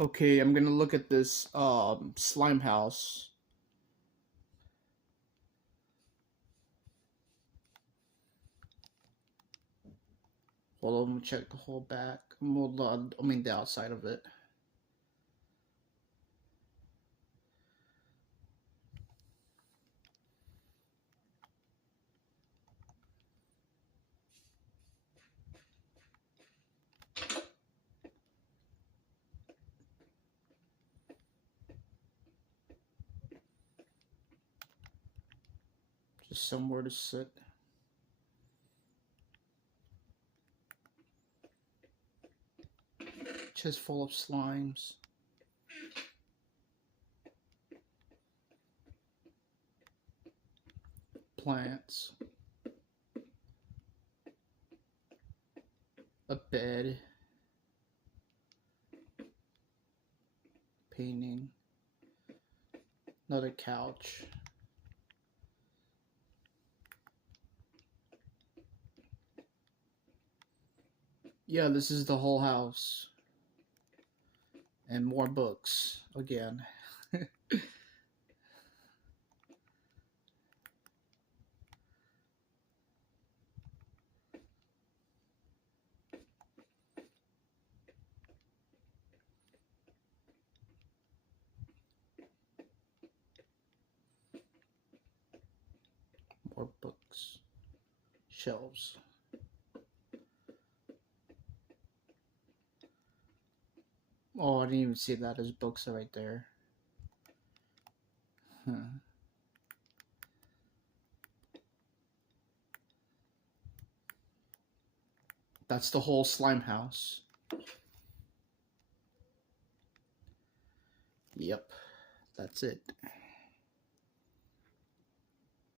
Okay, I'm gonna look at this slime house. Hold on, let me check the whole back. I mean the outside of it. Just somewhere to sit. Chest full of slimes. Plants. A bed. Painting. Another couch. Yeah, this is the whole house. And more books again. More books. Shelves. Oh, I didn't even see that. His books are right there. Huh. That's the whole slime house. Yep, that's it.